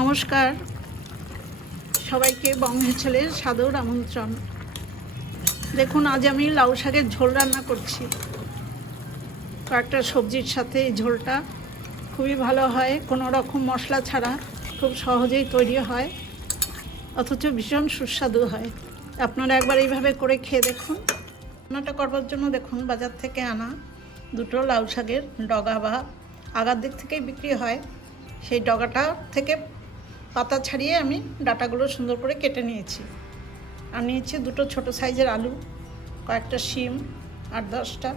নমস্কার, সবাইকে বঙ্গের ছেলের সাদর আমন্ত্রণ। দেখুন, আজ আমি লাউ শাকের ঝোল রান্না করছি। কয়েকটা সবজির সাথে এই ঝোলটা খুবই ভালো হয়, কোনো রকম মশলা ছাড়া খুব সহজেই তৈরি হয়, অথচ ভীষণ সুস্বাদু হয়। আপনারা একবার এইভাবে করে খেয়ে দেখুন। রান্নাটা করবার জন্য দেখুন, বাজার থেকে আনা দুটো লাউ শাকের ডগা বা আগার দিক থেকেই বিক্রি হয়, সেই ডগাটা থেকে পাতা ছাড়িয়ে আমি ডাঁটাগুলো সুন্দর করে কেটে নিয়েছি। আর নিয়েছি দুটো ছোট সাইজের আলু, কয়েকটা শিম 8-10টা,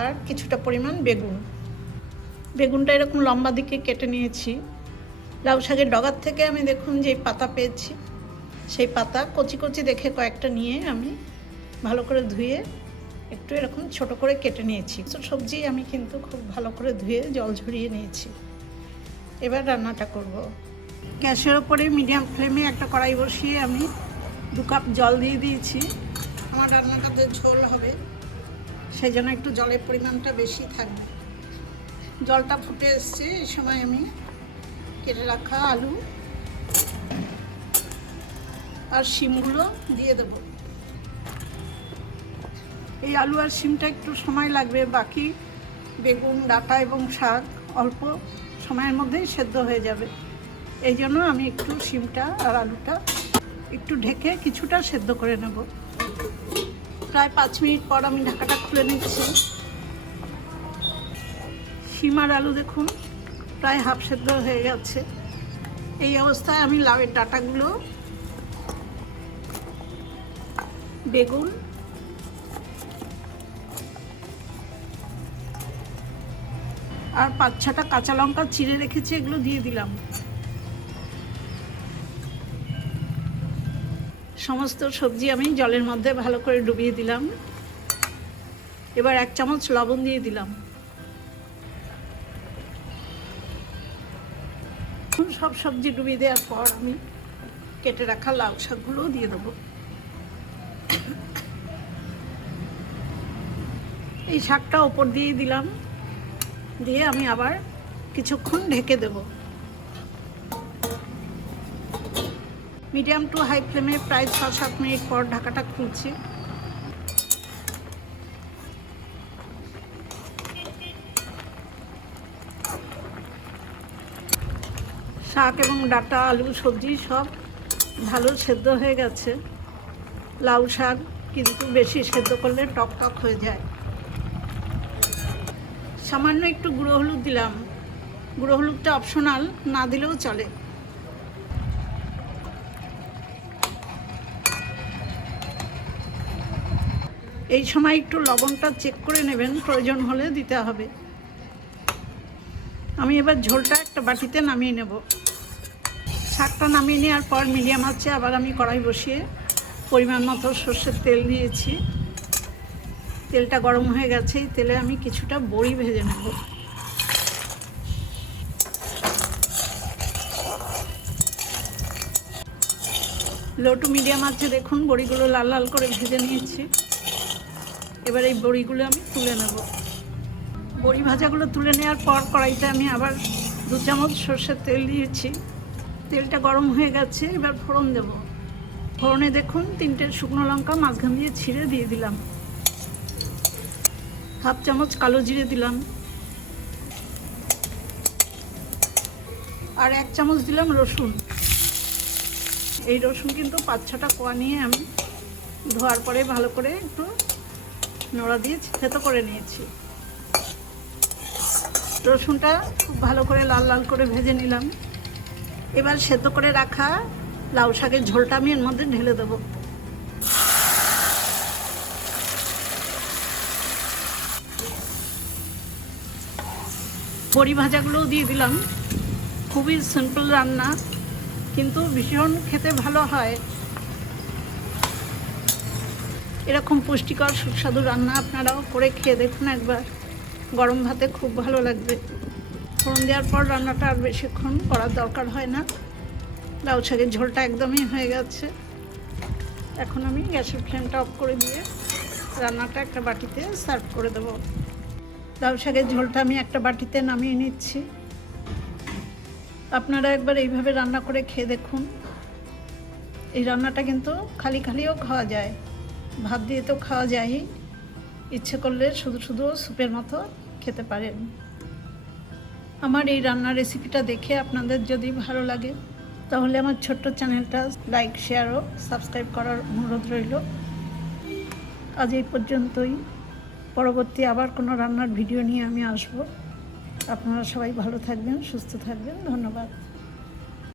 আর কিছুটা পরিমাণ বেগুনটা এরকম লম্বা দিকে কেটে নিয়েছি। লাউ শাকের ডগার থেকে আমি দেখুন যেই পাতা পেয়েছি, সেই পাতা কচি কচি দেখে কয়েকটা নিয়ে আমি ভালো করে ধুয়ে একটু এরকম ছোট করে কেটে নিয়েছি। সবজি আমি কিন্তু খুব ভালো করে ধুয়ে জল ঝরিয়ে নিয়েছি। এবার রান্নাটা করব। গ্যাসের ওপরে মিডিয়াম ফ্লেমে একটা কড়াই বসিয়ে আমি 2 কাপ জল দিয়ে দিয়েছি। আমার রান্নাটাতে ঝোল হবে, সেই জন্য একটু জলের পরিমাণটা বেশি থাকবে। জলটা ফুটে এসছে, এই সময় আমি কেটে রাখা আলু আর শিমগুলো দিয়ে দেব। এই আলু আর শিমটা একটু সময় লাগবে, বাকি বেগুন, ডাঁটা এবং শাক অল্প সময়ের মধ্যেই সেদ্ধ হয়ে যাবে। এই জন্য আমি একটু শিমটা আর আলুটা একটু ঢেকে কিছুটা সেদ্ধ করে নেব। প্রায় 5 মিনিট পর আমি ঢাকাটা খুলে নিচ্ছি। শিম আর আলু দেখুন প্রায় হাফ সেদ্ধ হয়ে গেছে। এই অবস্থায় আমি লাউয়ের ডাঁটাগুলো, বেগুন আর 5-6টা কাঁচা লঙ্কা চিড়ে রেখেছি, এগুলো দিয়ে দিলাম। সমস্ত সবজি আমি জলের মধ্যে ভালো করে ডুবিয়ে দিলাম। এবার 1 চামচ লবণ দিয়ে দিলাম। সব সবজি ডুবিয়ে দেওয়ার পর আমি কেটে রাখা লাউ শাকগুলো দিয়ে দেবো। এই শাকটা ওপর দিয়ে দিলাম, দিয়ে আমি আবার কিছুক্ষণ ঢেকে দেব। মিডিয়াম টু হাই ফ্লেমে প্রায় 6-7 মিনিট পর ঢাকাটা খুলছি। শাক এবং ডাঁটা, আলু, সবজি সব ভালো সেদ্ধ হয়ে গেছে। লাউ শাক কিন্তু বেশি সেদ্ধ করলে টক টক হয়ে যায়। সামান্য একটু গুঁড়ো হলুদ দিলাম। গুঁড়ো হলুদটা অপশনাল, না দিলেও চলে। এই সময় একটু লবণটা চেক করে নেবেন, প্রয়োজন হলে দিতে হবে। আমি এবার ঝোলটা একটা বাটিতে নামিয়ে নেব। শাকটা নামিয়ে নেওয়ার পর মিডিয়াম আঁচে আবার আমি কড়াই বসিয়ে পরিমাণ মতো সর্ষের তেল দিয়েছি। তেলটা গরম হয়ে গেছে, এই তেলে আমি কিছুটা বড়ি ভেজে নেব। লো টু মিডিয়াম আঁচে দেখুন বড়িগুলো লাল লাল করে ভেজে নিয়েছি। এবার এই বড়িগুলো আমি তুলে নেব। বড়ি ভাজাগুলো তুলে নেওয়ার পর কড়াইতে আমি আবার 2 চামচ সর্ষের তেল দিয়েছি। তেলটা গরম হয়ে গেছে, এবার ফোড়ন দেব। ফোড়নে দেখুন 3টে শুকনো লঙ্কা মাঝখান দিয়ে ছিঁড়ে দিয়ে দিলাম। হাফ চামচ কালো জিরে দিলাম, আর 1 চামচ দিলাম রসুন। এই রসুন কিন্তু 5-6টা কোয়া নিয়ে আমি ধোয়ার পরে ভালো করে একটু নোড়া দিয়ে থেতো করে নিয়েছি। রসুনটা খুব ভালো করে লাল লাল করে ভেজে নিলাম। এবার সেদ্ধ করে রাখা লাউ শাকের ঝোলটা আমি এর মধ্যে ঢেলে দেবো। বড়ি ভাজাগুলোও দিয়ে দিলাম। খুবই সিম্পল রান্না, কিন্তু ভীষণ খেতে ভালো হয়। এরকম পুষ্টিকর সুস্বাদু রান্না আপনারাও করে খেয়ে দেখুন একবার। গরম ভাতে খুব ভালো লাগবে। ফোড়ন দেওয়ার পর রান্নাটা আর বেশিক্ষণ করার দরকার হয় না। লাউ শাকের ঝোলটা একদমই হয়ে গেছে। এখন আমি গ্যাসের ফ্লেমটা অফ করে দিয়ে রান্নাটা একটা বাটিতে সার্ভ করে দেবো। লাউ শাকের ঝোলটা আমি একটা বাটিতে নামিয়ে নিচ্ছি। আপনারা একবার এইভাবে রান্না করে খেয়ে দেখুন। এই রান্নাটা কিন্তু খালি খালিও খাওয়া যায়, ভাত দিয়ে তো খাওয়া যায়, ইচ্ছে করলে শুধু শুধু স্যুপের মতো খেতে পারেন। আমার এই রান্নার রেসিপিটা দেখে আপনাদের যদি ভালো লাগে তাহলে আমার ছোট্ট চ্যানেলটা লাইক, শেয়ার ও সাবস্ক্রাইব করার অনুরোধ রইল। আজ এই পর্যন্তই। পরবর্তী আবার কোনো রান্নার ভিডিও নিয়ে আমি আসব। আপনারা সবাই ভালো থাকবেন, সুস্থ থাকবেন। ধন্যবাদ।